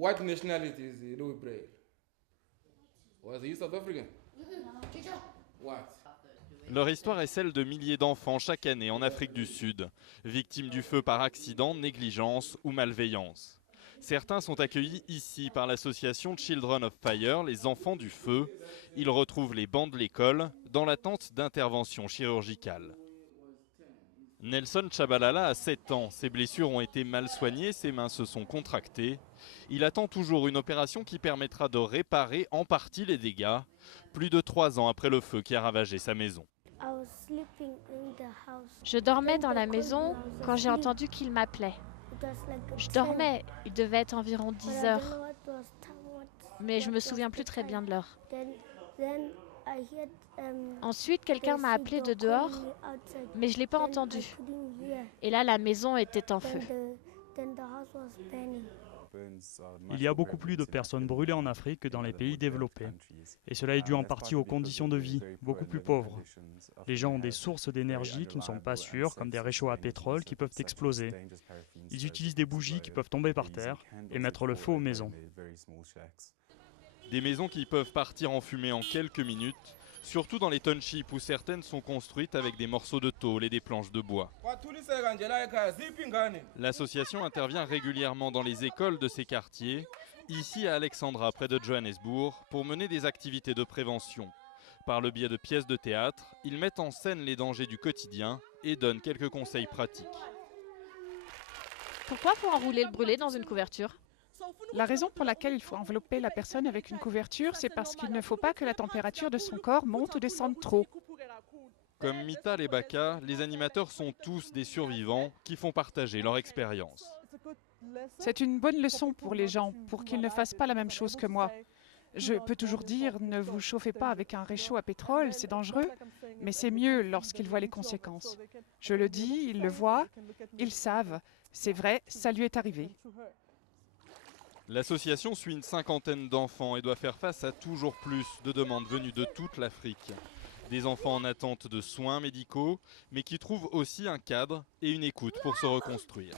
What nationality is Louis Braille? Was he South African? What? Leur histoire est celle de milliers d'enfants chaque année en Afrique du Sud, victimes du feu par accident, négligence ou malveillance. Certains sont accueillis ici par l'association Children of Fire, les enfants du feu. Ils retrouvent les bancs de l'école dans l'attente d'interventions chirurgicales. Nelson Chabalala a 7 ans. Ses blessures ont été mal soignées, ses mains se sont contractées. Il attend toujours une opération qui permettra de réparer en partie les dégâts, plus de 3 ans après le feu qui a ravagé sa maison. Je dormais dans la maison quand j'ai entendu qu'il m'appelait. Je dormais, il devait être environ 10 heures. Mais je ne me souviens plus très bien de l'heure. Ensuite, quelqu'un m'a appelé de dehors, mais je ne l'ai pas entendu. Et là, la maison était en feu. Il y a beaucoup plus de personnes brûlées en Afrique que dans les pays développés. Et cela est dû en partie aux conditions de vie, beaucoup plus pauvres. Les gens ont des sources d'énergie qui ne sont pas sûres, comme des réchauds à pétrole qui peuvent exploser. Ils utilisent des bougies qui peuvent tomber par terre et mettre le feu aux maisons. Des maisons qui peuvent partir en fumée en quelques minutes, surtout dans les townships où certaines sont construites avec des morceaux de tôle et des planches de bois. L'association intervient régulièrement dans les écoles de ces quartiers, ici à Alexandra, près de Johannesburg, pour mener des activités de prévention. Par le biais de pièces de théâtre, ils mettent en scène les dangers du quotidien et donnent quelques conseils pratiques. Pourquoi faut enrouler le brûlé dans une couverture ? La raison pour laquelle il faut envelopper la personne avec une couverture, c'est parce qu'il ne faut pas que la température de son corps monte ou descende trop. Comme Mita Lebaka, les animateurs sont tous des survivants qui font partager leur expérience. C'est une bonne leçon pour les gens, pour qu'ils ne fassent pas la même chose que moi. Je peux toujours dire, ne vous chauffez pas avec un réchaud à pétrole, c'est dangereux, mais c'est mieux lorsqu'ils voient les conséquences. Je le dis, ils le voient, ils savent. C'est vrai, ça lui est arrivé. L'association suit une 50aine d'enfants et doit faire face à toujours plus de demandes venues de toute l'Afrique. Des enfants en attente de soins médicaux, mais qui trouvent aussi un cadre et une écoute pour se reconstruire.